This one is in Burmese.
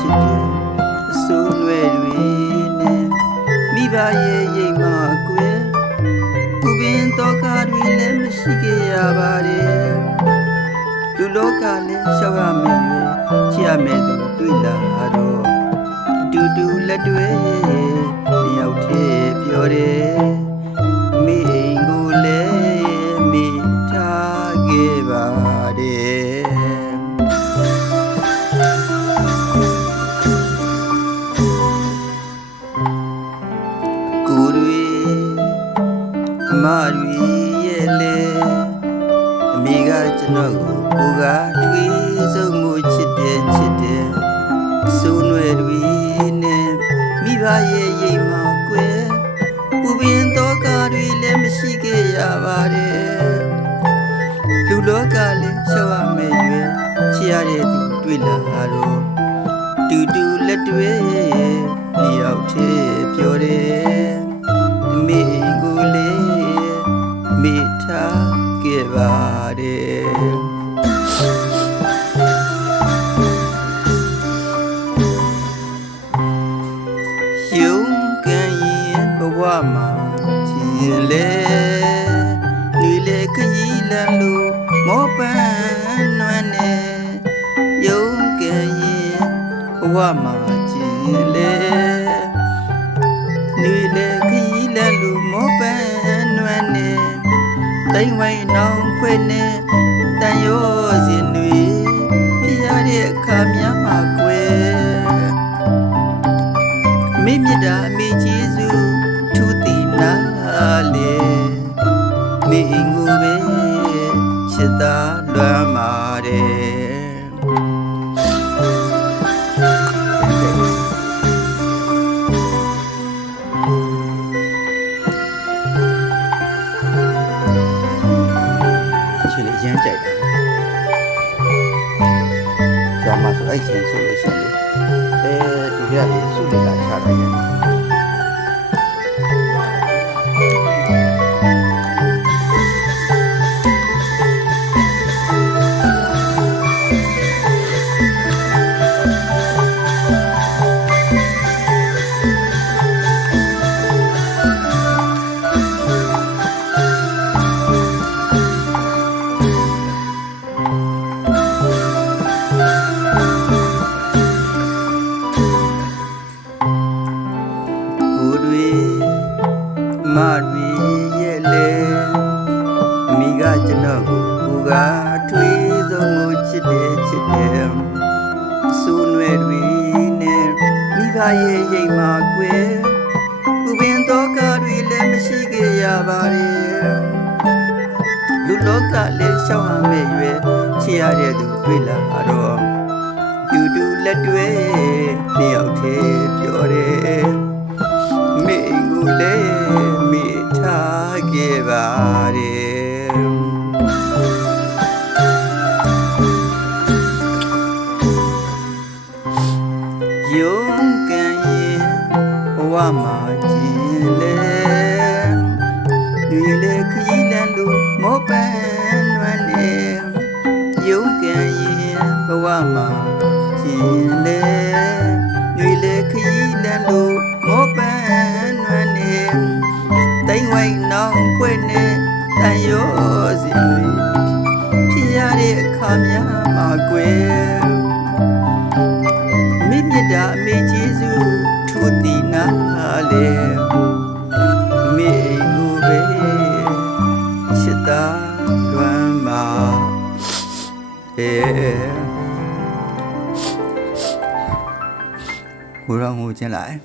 ချစ်တယ်အစိုးလွယ်တွေနဲ့မိဘရဲ့ရိတ်မှကွယ်ပူပင်တော့ကားတွေလည်းမရှိခဲ့ရပါတယ်လူလောကလည်းရှောက်ရမယ်ရွယ်ချစ်ရမယ်သူတွေ့လာတော့အတူတူလက်တွဲနှစ်ယောက်တည်းပြောတယ်မိအိမ်ကိုလည်းမိထားခဲ့ပါတယ်ကိုတွေအမတွေရဲ့လေအမေကကျွန်တော်ကိုကတွေးဆုံးမှုချစ်တယ်စိုးနွယ်တွေနဲ့မိဘရဲ့ရိတ်မှာကွယ်ပူပင်တော့ကားတွေလည်းမရှိခဲ့ရပါတယ်လူလောကလည်းရှောက်ရမယ်ရွယ်ချစ်ရတဲ့သူတွေ့လာတော့တူတူလက်တွဲနှစ်ယောက်တည်းပြောတယ်အမေကိုလည်းမိထားခဲ့ပါတယ်ယုံကန်ရင်ဘဝမှာချင်လေလူလေခရီးလန်းလို့မောပန်းနွမ်းနေယုံကန်ရင်ဘဝမှာချင်လေလူလေခရီးလန်းလို့မောပန်းနွမ်းနေတိုင်ဝိုင်းနောင်ခွေနဲ့တန်ရောစင်တွေပြရတဲ့အခါများမှာကွယ်မိမြတ်တာအမေကျေးဇူးထူးတည်နာလေမိငူပဲချစ်သာလွမ်းပါတယ်ချစ်လေရမ်းကြိုက်တာကျောင်းမှာဆိုအဲ့ချင်းဆိုလို့ရှိရင်ဒီကနေ့စုလိုက်တာချလိုက်တယ်မတွေရဲ့လေအမိကကျွန်တော်ကိုကထွေးဆုံးကိုချစ်တယ်စိုးနွယ်တွေနဲ့မိဘရဲ့ရိတ်မှာကွယ်ပူပင်တော့ကားတွေလည်းမရှိခဲ့ရပါတယ်လူလောကလည်းရှောက်ရမယ်ရွယ်ချစ်ရတဲ့သူတွေ့လာတော့တူတူလက်တွဲနှစ်ယောက်တည်းပြောတယ်မိကိုလည်းမိထားခဲ့ပါတယ်ယုံကန်ရင်ဘဝမှာကျင်လေတွေလေခရီးလန်းလို့မောပန်းနွမ်းနေယုံကန်ရင်ဘဝမှာကျင်လေတွေလေခရီးလန်းလို့မောပန်းနွမ်းနေတိုင်ဝိုင်းနောင်ဖွင့်နေတန်ရောစင်တွေဖြစ်ရတဲ့အခါများမှာကွယ်မိမြတ်တာအမေကျေးဇူးထူးတည်နာလေမိကိုပဲချစ်တာလွမ်းမှာကိုရောငိုချင်းလိုက်